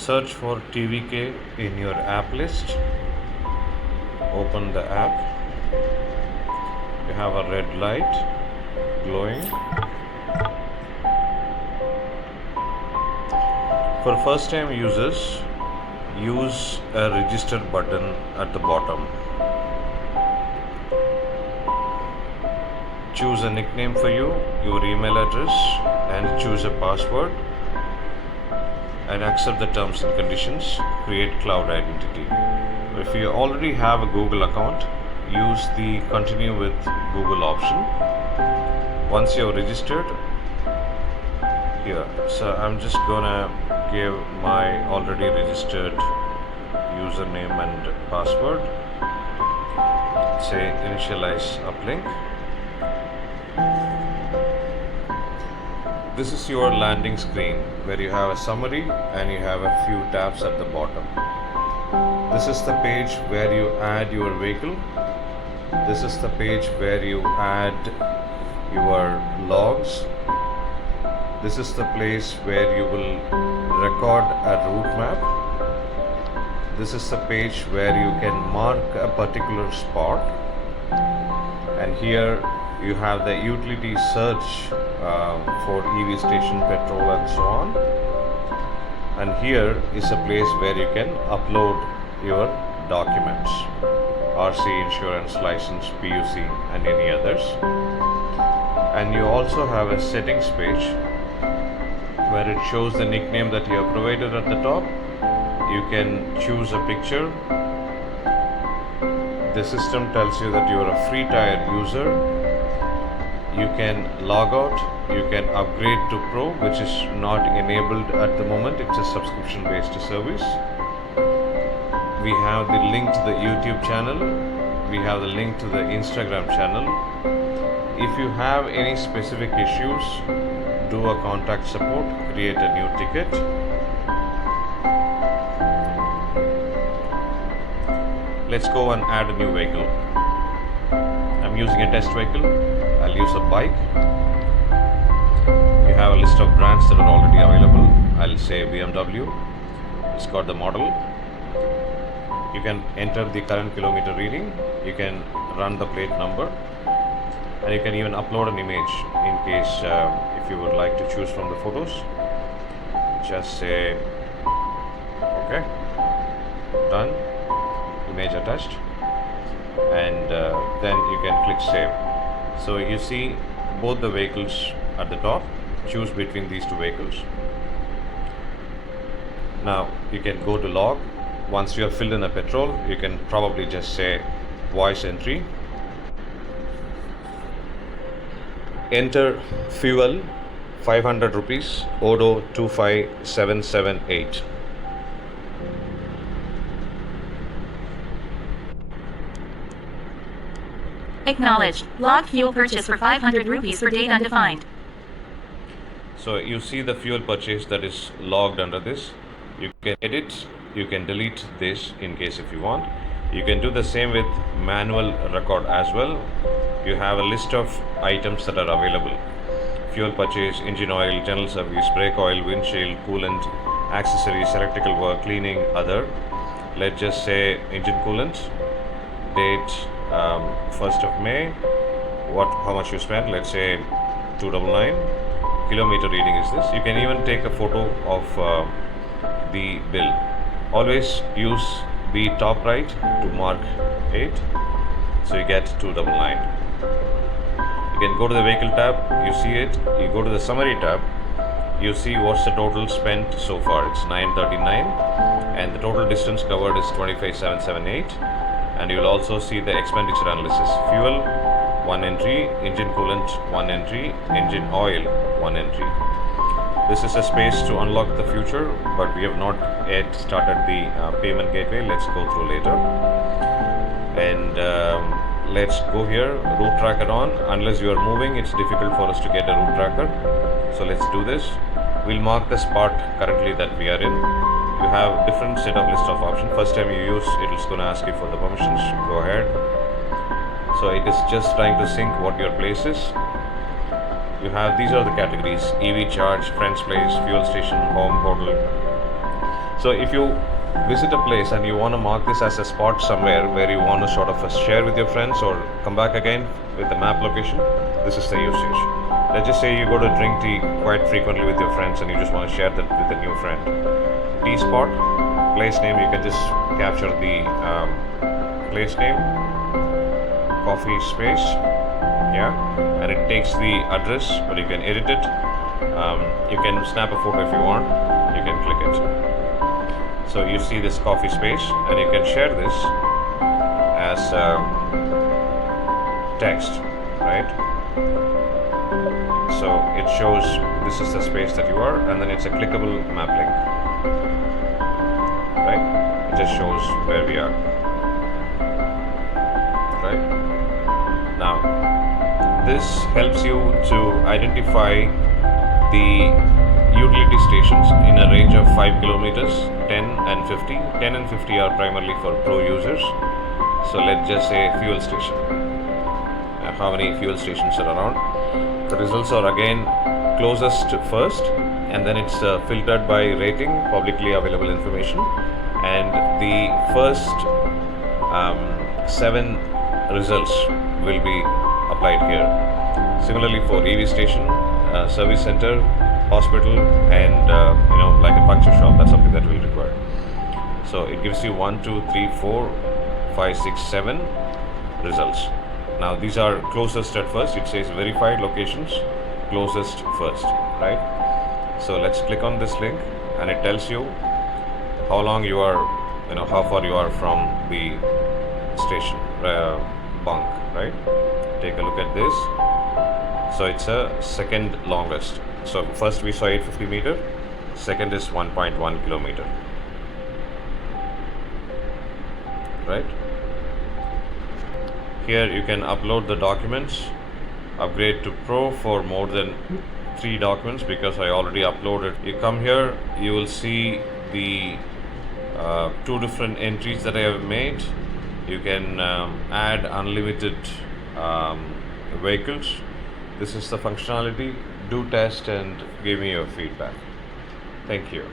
Search for TVK in your app list. Open the app. You have a red light glowing. For first time users, use a register button at the bottom. Choose a nickname for you, your email address, and choose a password, and accept the terms and conditions. Create cloud identity. If you already have a Google account, use the continue with Google option. Once you're registered, here, so I'm just gonna give my already registered username and password. Say initialize uplink. This is your landing screen where you have a summary and you have a few tabs at the bottom. This is the page where you add your vehicle. This is the page where you add your logs. This is the place where you will record a route map. This is the page where you can mark a particular spot. And here you have the utility search for EV station, petrol, and so on. And here is a place where you can upload your documents, RC, insurance, license, PUC, and any others. And you also have a settings page where it shows the nickname that you have provided at the top. You can choose a picture. The system tells you that you are a free tier user. You can log out, you can upgrade to Pro, which is not enabled at the moment. It's a subscription based service. We have the link to the YouTube channel. We have the link to the Instagram channel. If you have any specific issues, do a contact support, create a new ticket. Let's go and add a new vehicle. I'm using a test vehicle. I'll use a bike. You have a list of brands that are already available. I'll say BMW. It's got the model. You can enter the current kilometer reading. You can run the plate number. And you can even upload an image in case if you would like to choose from the photos. Just say okay, done, image attached, and then you can click save. So you see both the vehicles at the top. Choose between these two vehicles. Now you can go to log. Once you have filled in the petrol, you can probably just say voice entry. Enter fuel 500 rupees, Odo 25778. Acknowledged. Log fuel purchase for 500 rupees for date undefined. So you see the fuel purchase that is logged under this. You can edit, you can delete this in case if you want. You can do the same with manual record as well. You have a list of items that are available. Fuel purchase, engine oil, general service, brake oil, windshield, coolant, accessories, electrical work, cleaning, other. Let's just say engine coolant, date 1st of May, how much you spent, let's say 299, kilometer reading is this. You can even take a photo of the bill. Always use the top right to mark 8, so you get 299. You can go to the vehicle tab, you see it. You go to the summary tab, you see what's the total spent so far. It's 939, and the total distance covered is 25778. And you will also see the expenditure analysis. Fuel 1 entry, engine coolant 1 entry, engine oil 1 entry. This is a space to unlock the future, but we have not yet started the payment gateway. Let's go through later. And let's go here, route tracker on. Unless you are moving, it's difficult for us to get a route tracker. So let's do this. We'll mark the spot currently that we are in. You have different set of list of options. First time you use, it's going to ask you for the permissions. Go ahead. So it is just trying to sync what your place is. You have, these are the categories: EV charge, friend's place, fuel station, home, hotel. So if you visit a place and you want to mark this as a spot somewhere where you want to sort of share with your friends or come back again with the map location, this is the usage. Let's just say you go to drink tea quite frequently with your friends and you just want to share that with a new friend. Tea spot, place name, you can just capture the place name, coffee space, yeah, and it takes the address, but you can edit it. You can snap a photo if you want, you can click it. So you see this coffee space and you can share this as text, right? So it shows this is the space that you are, and then it's a clickable map link, right? It just shows where we are, right? Now this helps you to identify the utility stations in a range of 5 kilometers, 10 and 50. 10 and 50 are primarily for pro users. So let's just say fuel station. How many fuel stations are around? The results are again closest first, and then it's filtered by rating, publicly available information, and the first 7 results will be applied here. Similarly for EV station, service center, hospital, and like a puncture shop, that's something that will require. So it gives you 1, 2, 3, 4, 5, 6, 7 results. Now these are closest at first. It says verified locations, closest first, right? So let's click on this link, and it tells you how long you are, how far you are from the station bunk, right? Take a look at this. So it's a second longest. So first we saw 850 meter, second is 1.1 kilometer, right? Here you can upload the documents, upgrade to Pro for more than 3 documents because I already uploaded. You come here, you will see the 2 different entries that I have made. You can add unlimited vehicles. This is the functionality. Do test and give me your feedback. Thank you.